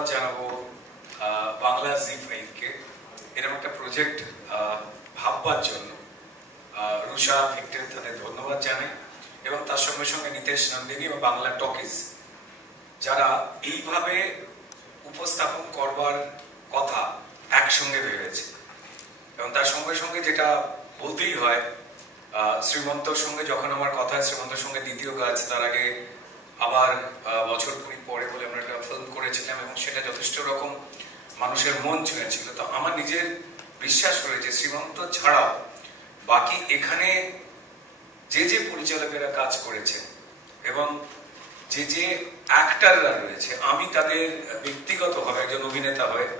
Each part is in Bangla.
ধন্যবাদ জানাবো বাংলা জি5 কে এরকম একটা প্রজেক্ট ভাববার জন্য। রুষা, ভিক্টর তাদের ধন্যবাদ জানাই এবং তার সঙ্গে সঙ্গে নিতেশ নন্দিনী এবং বাংলা টকিজ যারা এইভাবে উপস্থাপন করবার কথা একসঙ্গে ভেবেছে। এবং তার সঙ্গে সঙ্গে যেটা বলতেই হয়, শ্রীমন্তর সঙ্গে যখন আমার কথা হয়, শ্রীমন্তর সঙ্গে দ্বিতীয় কাজ, তার আগে আবার বছর 20 পরে বলে আমরা একটা ফিল্ম করেছিলাম এবং সেটা যথেষ্ট রকম মানুষের মন ছুঁয়েছিল। তো আমার নিজের বিশ্বাস রয়েছে শ্রীমন্ত ছাড়াও বাকি এখানে যে যে পরিচালকেরা কাজ করেছেন এবং যে যে অ্যাক্টাররা রয়েছে, আমি তাদের ব্যক্তিগতভাবে একজন অভিনেতা হয়ে,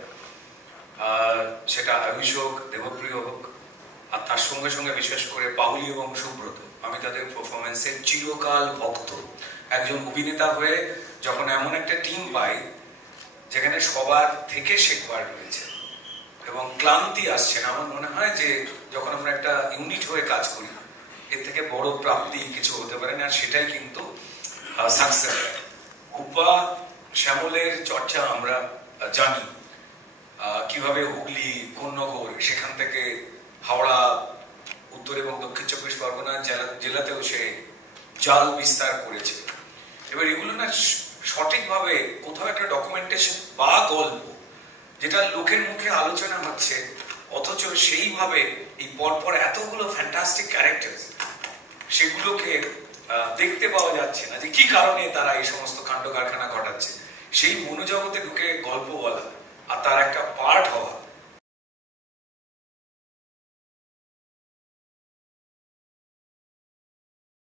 সেটা আয়ুষ হোক, দেবপ্রিয় হোক, আর তার সঙ্গে সঙ্গে বিশেষ করে পাউলি এবং সুব্রত, আমি তাদের পারফরমেন্সের চিরকাল ভক্ত। একজন অভিনেতা হয়ে যখন এমন একটা টিম পাই যেখানে সবার থেকে শেখবার রয়েছে এবং ক্লান্তি আসছে না, আমার মনে হয় যে যখন আমরা একটা ইউনিট হয়ে কাজ করি এর থেকে বড় প্রাপ্তি কিছু হতে পারে না। আর সেটাই কিন্তু সাকসেস। হুব্বা শ্যামলের চর্চা আমরা জানি, কিভাবে হুগলি, কোন্নগর, সেখান থেকে হাওড়া, উত্তর এবং দক্ষিণ 24 পরগনা জেলাতেও সে জাল বিস্তার করেছে। এবার এগুলো না সঠিকভাবে কোথাও একটা ডকুমেন্টেশন বা গল্প যেটা লোকের মুখে আলোচনা হচ্ছে, অথচ সেইভাবে এই পরপর এতগুলো ফ্যান্টাস্টিক ক্যারেক্টার সেগুলোকে দেখতে পাওয়া যাচ্ছে না যে কি কারণে তারা এই সমস্ত কাণ্ড কারখানা ঘটাচ্ছে। সেই মনোজগতে ঢুকে গল্প বলা আর তার একটা পার্ট হওয়া